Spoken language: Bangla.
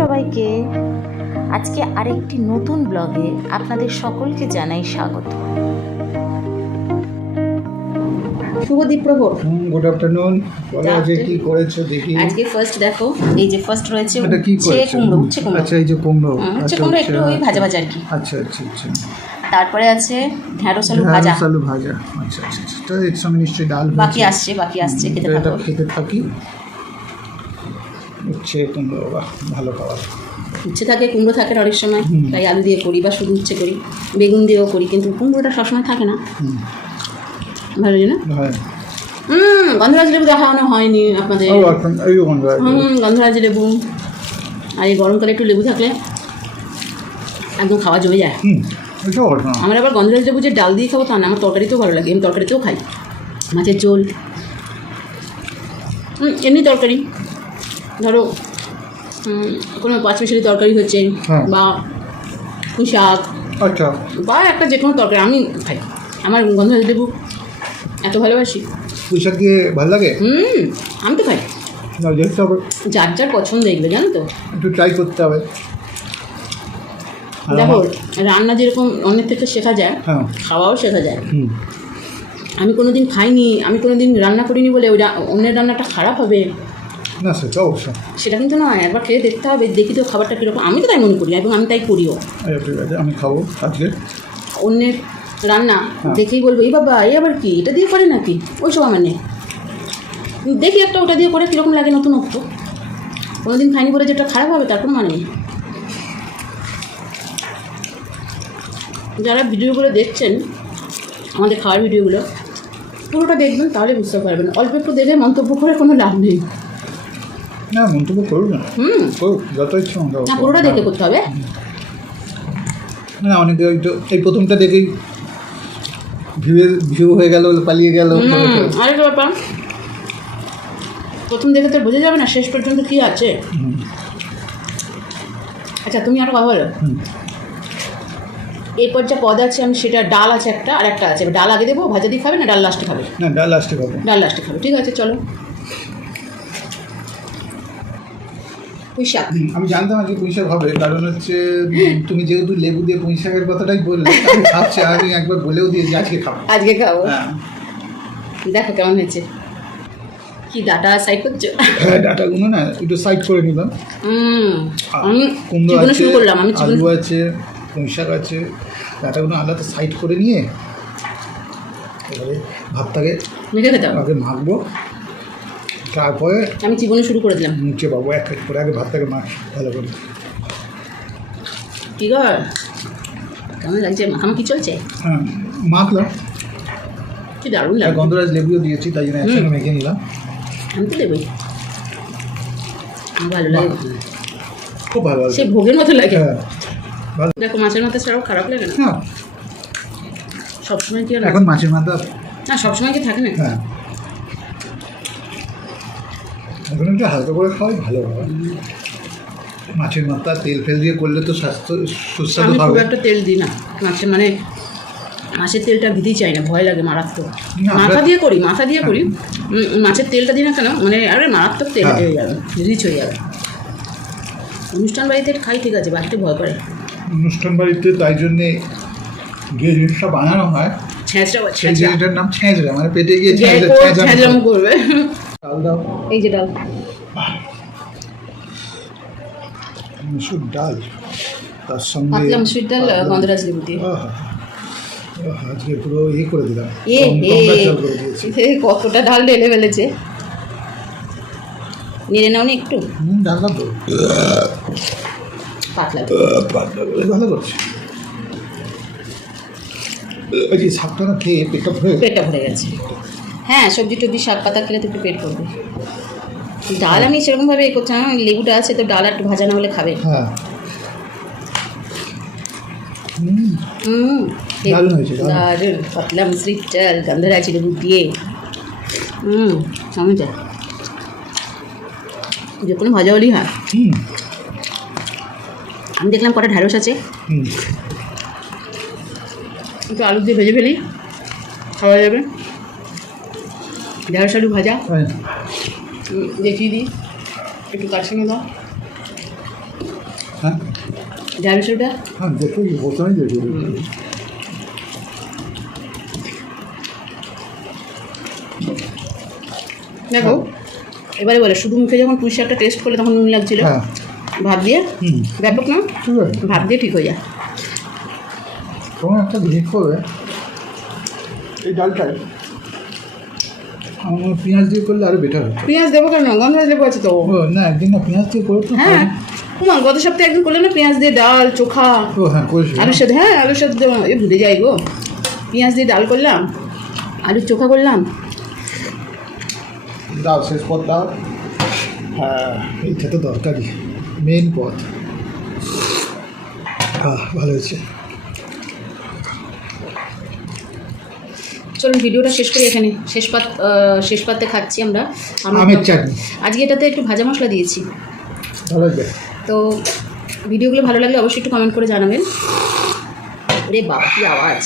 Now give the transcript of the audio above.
সবাইকে। আজকে আরেকটি নতুন ব্লগে আপনাদের সকলকে জানাই স্বাগত। শুভদীপ প্রভর গুড আফটারনুন বলো আজকে কি করেছ দেখি। আজকে ফার্স্ট দেখো এই যে ফার্স্ট রয়েছে এটা কি করেছ? কুমড়ো উচ্ছে কুমড়ো। আচ্ছা এই যে কুমড়ো। উচ্ছে আচ্ছা কুমড়ো একটু ওই আচ্ছা। ভাজা ভাজা আর কি। আচ্ছা আচ্ছা আচ্ছা। তারপরে আছে ঢ্যাঁড়স আলু ভাজা। ঢ্যাঁড়স আলু ভাজা। আচ্ছা আচ্ছা আচ্ছা। তো এর সঙ্গে নিশ্চয়ই ডাল বাকি আসছে বাকি আসছে খেতে থাকো। খেতে থাকি? উচ্ছে কুমড়ো বাহ ভালো খাবার। উচ্ছে থাকে কুমড়ো থাকে অনেক সময় তাই আলু দিয়ে করি বা শুধু উচ্ছে করি বেগুন দিয়েও করি কিন্তু কুমড়োটা সবসময় থাকে না। ভালো না? হুম গন্ধরাজ লেবু দেখানো হয়নি আপনাদের। হুম গন্ধরাজ লেবু। আর এই গরমকালে একটু লেবু থাকলে একদম খাওয়া জমে যায়। হুম আমার আবার গন্ধরাজ লেবু যে ডাল দিয়ে খাব তা না আমার তরকারিতেও ভালো লাগে আমি তরকারিতেও খাই। মাছের ঝোল। হুম, এমনি তরকারি। ধরো কোনো পাঁচ মিশালি তরকারি হচ্ছে হ্যাঁ। বা পুঁই শাক আচ্ছা। বা একটা যে কোনো তরকারি আমি খাই। আমার গন্ধ লেবু এত ভালোবাসি। পুঁই শাক দিয়ে ভালো লাগে? হুম আমি তো খাই। দেখতে হবে যার যার পছন্দ এগুলো জানো তো। একটু ট্রাই করতে হবে। দেখো রান্না যেরকম অন্যের থেকে শেখা যায় হ্যাঁ। খাওয়াও শেখা যায়। আমি কোনো দিন খাইনি আমি কোনো দিন রান্না করিনি বলে ওই অন্যের রান্নাটা খারাপ হবে। না সেটা অবশ্যই সেটা কিন্তু নয় একবার খেয়ে দেখতে হবে দেখি তো খাবারটা কীরকম। আমি তো তাই মনে করি এবং আমি তাই করিও। আচ্ছা ঠিক আছে আমি খাব আজকে। অন্যের রান্না হ্যাঁ। দেখেই বলব এই বাবা এই আবার কি? এটা দিয়ে করে নাকি? ওই সব মানে দেখি একটা ওটা দিয়ে করে কীরকম লাগে নতুনত্ব কোনো দিন খাইনি বলে যেটা খারাপ হবে তার কোনো মানে নেই। যারা ভিডিওগুলো দেখছেন আমাদের খাওয়ার ভিডিওগুলো পুরোটা দেখবেন তাহলে বুঝতে পারবেন। অল্প একটু দেখে মন্তব্য করে কোনো লাভ নেই। না মন্তব্য করুন না করুক যত ইচ্ছে না পুরোটা দেখে করতে হবে? না অনেকে এই প্রথমটা দেখেই ভিউ ভিউ হয়ে গেল পালিয়ে গেল। আরেকটা ব্যাপার। প্রথম দেখে তো বোঝা যাবে না শেষ পর্যন্ত কী আছে। আচ্ছা তুমি একটা কথা বলো। এরপর যা পদ আছে আমি সেটা ডাল আছে একটা আর একটা আছে। ডাল আগে দেবো ভাজা দিয়ে খাবে না ডাল লাস্টে খাবে? না ডাল আসতে পাবো ডাল লাস্টে খাবে। ঠিক আছে চলো। পুঁই শাক আমি জানতাম আজকে পুঁই শাক হবে কারণ হচ্ছে তুমি যেহেতু লেবু দিয়ে পুঁই শাকের কথাটাই বললে আমি ভাবছি আমি একবার বলেও দিয়েছি আজকে খাব। আজকে খাব? হ্যাঁ। দেখো কেমন হয়েছে। কি ডাটা সাইড করছ? হ্যাঁ ডাটাগুলো না একটু সাইড করে নিলাম। হুম আমি কুমড়ো আছে করলাম আমি আলু আছে পুঁই শাক আছে ডাটাগুলো আলাদা সাইড করে নিয়ে এবারে ভাতটাকে মেখে খেতে হবে। আগে মাখবো। তারপরে আমি জীবনে শুরু করে দিলাম নিচে পাবো এক এক করে আগে ভাতটাকে মাখ ভালো করে কি কর কেমন লাগছে? মাখামাখি চলছে? হ্যাঁ মাখলাম। কি দারুণ লাগবে গন্ধরাজ লেবুও দিয়েছি তাই জন্য একসঙ্গে মেখে নিলাম। আমি তো দেবই। ভালো লাগে। খুব ভালো লাগে। সে ভোগের মতো লাগে। হ্যাঁ ভালো। দেখো মাছের মাথা ছাড়াও খারাপ লাগে না? সবসময় কি এখন মাছের মাথা না সবসময় কি থাকে না? হ্যাঁ। একটু হালকা করে খাওয়াই ভালো হবে মাছের মাথা তেল ফেল দিয়ে করলে তো স্বাস্থ্য সুস্বাদু খুব একটা তেল দিই না। মাছে মানে মাছের তেলটা দিতেই চাই না ভয় লাগে মারাত্মক। মাথা দিয়ে করি মাথা দিয়ে করি। মাছের তেলটা দিই না কেন? মানে আরে মারাত্মক তেল হ্যাঁ। হয়ে যাবে রিচ হয়ে যাবে। অনুষ্ঠান বাড়িতে খাই ঠিক আছে বাড়িতে ভয় করে। অনুষ্ঠান বাড়িতে তাই জন্যে যে জিনিসটা বানানো হয়। ছ্যাঁচড়া সেই জিনিসটার নাম ছেঁচড়া মানে পেটে গিয়ে ছেঁচড়া করবে? এই যে ডাল। মুসুর ডাল। তার সঙ্গে পাতলা মুসুর ডাল গন্ধরাজ লেবু দিয়ে। আহা, আহা, আজকে পুরো ইয়ে করে দিলাম। এ কতটা ডাল ঢেলে ফেলেছে। নেড়ে নাও নি একটু। ডাললাম তো। পাতলা পাতলা ভালো করছে। এই যে না খেয়ে পেটটা ভরে পেটটা ভরে গেছে। হ্যাঁ সবজি টবজি শাক পাতা খেলে তো একটু পেট করবে ডাল আমি সেরকমভাবে এ করছি না লেবুটা আছে তো ডাল একটু ভাজা না হলে খাবে। হ্যাঁ। হুম। দারুণ পাতলা গন্ধরাজ লেবু দিয়ে। হুম যে কোনো ভাজা হলেই হয়। আমি দেখলাম কটা ঢ্যাঁড়স আছে। হুম। একটু আলু দিয়ে ভেজে ফেলি। খাওয়া যাবে। ঢেঁড়স আলু ভাজা। তাই দেখিয়ে দিই। একটু কার সঙ্গে দাও। হ্যাঁ। ঢ্যাঁড়সটা হ্যাঁ দেখো প্রথমেই দেখো দেখো এবারে বলে শুধু মুখে যখন পুঁই শাকটা টেস্ট করলে তখন নুন লাগছিল। হ্যাঁ। ভাত দিয়ে? হুম। ব্যাপক না? ভাত দিয়ে ঠিক হয়ে যায়। তোমার একটা জিনিস করবে। এই ডালটায় আমার পেঁয়াজ দিয়ে করলে আরও বেটার হয় পেঁয়াজ দেবো কেন? গন্ধ লেবু আছে তো। ও না একদিন না পেঁয়াজ দিয়ে করে তো হ্যাঁ। কুমা গত সপ্তাহে একদিন করলে না পেঁয়াজ দিয়ে ডাল চোখা ও হ্যাঁ করেছি। আলুর সাথে হ্যাঁ আলুর সাথে এ ভুলে যাই গো। পেঁয়াজ দিয়ে ডাল করলাম আলুর চোখা করলাম। দাও শেষ পথ দাও। হ্যাঁ এইটা তো দরকারি মেন পথ হ্যাঁ ভালো হয়েছে। চলুন ভিডিওটা শেষ করি এখানে। শেষ পাত শেষ পাতে খাচ্ছি আমরা। আমের চাটনি। আজকে এটাতে একটু ভাজা মশলা দিয়েছি। ভালো তো ভিডিওগুলো ভালো লাগলে অবশ্যই একটু কমেন্ট করে জানাবেন। রে বাপ কি আওয়াজ।